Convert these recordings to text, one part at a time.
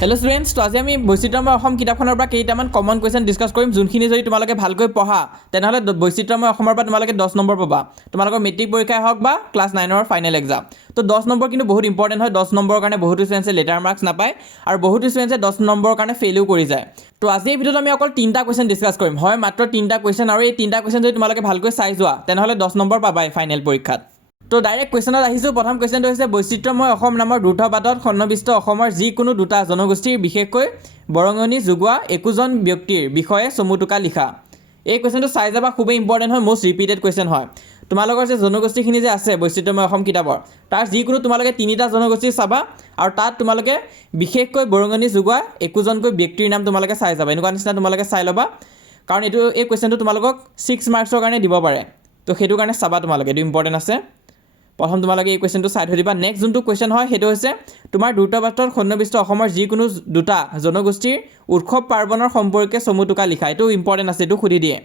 Hello' students তো আজি আমি বৈচিত্ৰময় অসম কিতাপখনৰ পৰা কেইটামান কমন কুৱেশ্যন ডিছকাছ কৰিম যোনখিনি যদি তোমালোকে ভালকৈ পঢ়া তেনেহ'লে বৈচিত্ৰময় অসমৰ পৰা তোমালোকে দহ নম্বৰ পাবা। তোমালোকৰ মেট্ৰিক পৰীক্ষাই হওক বা ক্লাছ নাইনৰ ফাইনেল এক্সাম তো দহ নম্বৰ কিন্তু বহুত ইম্পৰ্টেণ্ট হয় দহ নম্বৰৰ কাৰণে বহুতো ষ্টুডেণ্টছে লেটাৰ মাৰ্কছ নাপায় আৰু বহুতো ষ্টুডেণ্টছে দহ নম্বৰৰ কাৰণে ফেইলো কৰি যায়। তো আজি এই ভিডিঅ'ত আমি অকল তিনিটা কুৱেশ্যন ডিছকাছ কৰিম। হয় মাত্ৰ তিনিটা কুৱেশ্যন আৰু এই তিনিটা কুৱেশ্যন যদি তোমালোকে ভালকৈ চাই যোৱা তেনেহ'লে দহ নম্বৰ পাবাই ফাইনেল পৰীক্ষাত। তো ডাইৰেক্ট কুৱেশ্যনত আহিছোঁ। প্ৰথম কুৱেশ্যনটো হৈছে বৈচিত্ৰময় অসম নামৰ দ্ৰুতপাতত সন্নিৱিষ্ট অসমৰ যিকোনো দুটা জনগোষ্ঠীৰ, বিশেষকৈ বৰঙণি যোগোৱা একোজন ব্যক্তিৰ বিষয়ে চমুটোকা লিখা। এই কুৱেশ্যনটো চাই যাবা, খুবেই ইম্পৰ্টেণ্ট হয় মষ্ট ৰিপিটেড কুৱেশ্যন হয়। তোমালোকৰ যে জনগোষ্ঠীখিনি যে আছে বৈচিত্ৰময় অসম কিতাপৰ, তাৰ যিকোনো তোমালোকে তিনিটা জনগোষ্ঠী চাবা আৰু তাত তোমালোকে বিশেষকৈ বৰঙণি যোগোৱা একোজনকৈ ব্যক্তিৰ নাম তোমালোকে চাই যাবা। এনেকুৱা নিচিনা তোমালোকে চাই ল'বা, কাৰণ এইটো, এই কুৱেশ্যনটো তোমালোকক ছিক্স মাৰ্কছৰ কাৰণে দিব পাৰে। তো সেইটো কাৰণে চাবা তোমালোকে, এইটো ইম্পৰ্টেণ্ট আছে। প্ৰথম তোমালোকে এই কুৱেশ্যনটো চাই থৈ দিবা। নেক্সট যোনটো কুৱেশ্যন হয়, সেইটো হৈছে তোমাৰ দ্ৰুতপাত্ৰত সন্নিৱিষ্ট অসমৰ যিকোনো দুটা জনগোষ্ঠীৰ উৎসৱ পাৰ্বণৰ সম্পৰ্কে চমুটোকা লিখা। এইটো ইম্পৰ্টেণ্ট আছে, এইটো সুধি দিয়ে।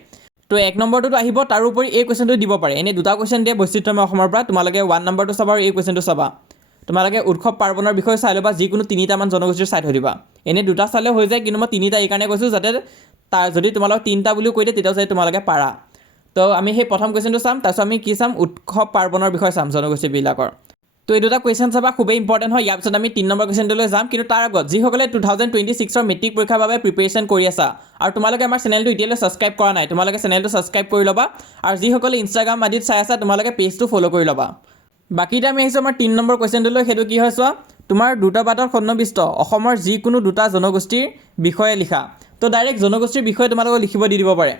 তো এক নম্বৰটোতো আহিব তাৰোপৰি এই কুৱেশ্যনটো দিব পাৰে। এনেই দুটা কুৱেশ্যন দিয়ে বৈচিত্ৰময় অসমৰ পৰা। তোমালোকে ওৱান নম্বৰটো চাবা আৰু এই কুৱেশ্যনটো চাবা। তোমালোকে উৎসৱ পাৰ্বণৰ বিষয়ে চাই ল'বা, যিকোনো তিনিটামান জনগোষ্ঠীৰ চাই থৈ দিবা। এনেই দুটা চালেও হৈ যায়, কিন্তু মই তিনিটা, এইকাৰণে কৈছোঁ যাতে তাৰ যদি তোমালোকক তিনিটা বুলিও কৈ দিয়ে তেতিয়াও চাই তোমালোকে পাৰা। তো আমি সেই প্ৰথম কুৱেশ্যনটো চাম তাৰপিছত আমি কি চাম? উৎসৱ পাৰ্বণৰ বিষয়ে চাম জনগোষ্ঠীবিলাকৰ। তো এই দুটা কুৱেশ্যন চাবা খুবেই ইম্পৰ্টেণ্ট হয়। ইয়াৰ পিছত আমি তিনি নম্বৰ কুৱেশ্যনটোলৈ যাম। কিন্তু তাৰ আগত যিসকলে টু থাউজেণ্ড টুৱেণ্টি ছিক্সৰ মেট্ৰিক পৰীক্ষাৰ বাবে প্ৰিপেৰেশ্যন কৰি আছা আৰু তোমালোকে আমাৰ চেনেলটো এতিয়ালৈ ছাবস্ক্ৰাইব কৰা নাই তোমালোকে চেনেলটো ছাবস্ক্ৰাইব কৰি ল'বা আৰু যিসকলে ইনষ্টাগ্ৰাম আদিত চাই আছা তোমালোকে পেজটো ফ'ল' কৰি ল'বা। এতিয়া আমি আহিছোঁ আমাৰ তিনি নম্বৰ কুৱেশ্যনটোলৈ সেইটো কি হয় চোৱা তোমাৰ দ্ৰুতপাতত সন্নিৱিষ্ট অসমৰ যিকোনো দুটা জনগোষ্ঠীৰ বিষয়ে লিখা। তো ডাইৰেক্ট জনগোষ্ঠীৰ বিষয়ে তোমালোকক লিখিব দি দিব পাৰে।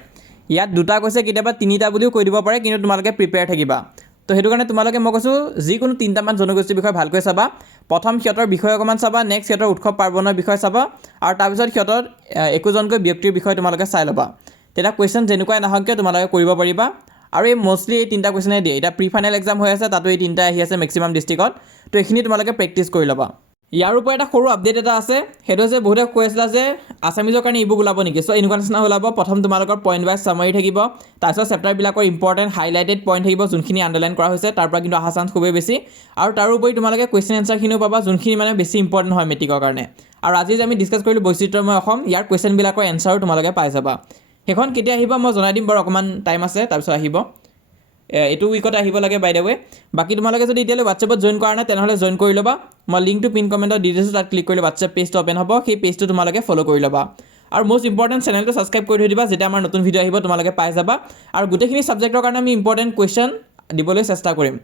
ইয়াত দুটা কৈছে কেতিয়াবা তিনিটা বুলিও কৈ দিব পাৰে কিন্তু তোমালোকে প্ৰিপেয়াৰ থাকিবা। তো সেইটো কাৰণে তোমালোকে মই কৈছোঁ যিকোনো তিনিটামান জনগোষ্ঠীৰ বিষয়ে ভালকৈ চাবা। প্ৰথম সিহঁতৰ বিষয়ে অকণমান চাবা নেক্সট সিহঁতৰ উৎসৱ পাৰ্বণৰ বিষয়ে চাবা আৰু তাৰপিছত সিহঁতৰ একোজনকৈ ব্যক্তিৰ বিষয়ে তোমালোকে চাই ল'বা। তেতিয়া কুৱেশ্যন যেনেকুৱাই নাহক কিয় তোমালোকে কৰিব পাৰিবা। আৰু এই মষ্টলি এই তিনিটা কুৱেশ্যনে দিয়ে। এতিয়া প্ৰি ফাইনেল এক্সাম হৈ আছে তাতো এই তিনিটা আহি আছে মেক্সিমাম ডিষ্ট্ৰিক্টত তো। এইখিনি তোমালোকে প্ৰেক্টিছ কৰি ল'বা। ইয়াৰ ওপৰত এটা সৰু আপডেট এটা আছে। সেইটো হৈছে, বহুতে কৈ আছিলে যে আছামিজৰ কাৰণে ইবুক ওলাব নেকি? চ' এনেকুৱা নিচিনা ওলাব। প্ৰথম তোমালোকৰ পইণ্ট ৱাইজ চামাৰি থাকিব। তাৰপিছত চেপ্টাৰবিলাকৰ ইম্পৰ্টেণ্ট হাইলাইটেড পইণ্ট থাকিব, যোনখিনি আণ্ডাৰলাইন কৰা হৈছে। তাৰ পৰা কিন্তু অহা চান্স খুবেই বেছি। আৰু তাৰোপৰি তোমালোকে কুৱেশ্যন এনচাৰখিনিও পাবা, যোনখিনি মানে বেছি ইম্পৰ্টেণ্ট হয় মেট্ৰিকৰ কাৰণে। আৰু আজি যে আমি ডিছকাছ কৰিলোঁ বৈচিত্ৰময় অসম, ইয়াৰ কুৱেশ্যনবিলাকৰ এনচাৰো তোমালোকে পাই যাবা। সেইখন কেতিয়া আহিব মই জনাই দিম বাৰু, অকণমান টাইম আছে, তাৰপিছত আহিব। এইটো উইকত আহিব লাগে বাই দ্য ৱে বাকী তোমালোকে যদি এতিয়ালৈ হোৱাটছএপত জইন কৰা নাই, তেনেহ'লে জইন কৰি ল'বা। মই লিংকটো পিন কমেণ্টত দি দিছোঁ তাত ক্লিক কৰিলে হোৱাটছএপ পেজটো অ'পেন হ'ব, সেই পেজটো তোমালোকে ফ'ল' কৰি ল'বা। আৰু মষ্ট ইম্পৰ্টেণ্ট চেনেলটো ছাবস্ক্ৰাইব কৰি থৈ দিবা, যেতিয়া আমাৰ নতুন ভিডিঅ' আহিব, তোমালোকে পাই যাবা। আৰু গোটেইখিনি ছাবজেক্টৰ কাৰণে আমি ইম্পৰ্টেণ্ট কুৱেশ্যন দিবলৈ চেষ্টা কৰিম।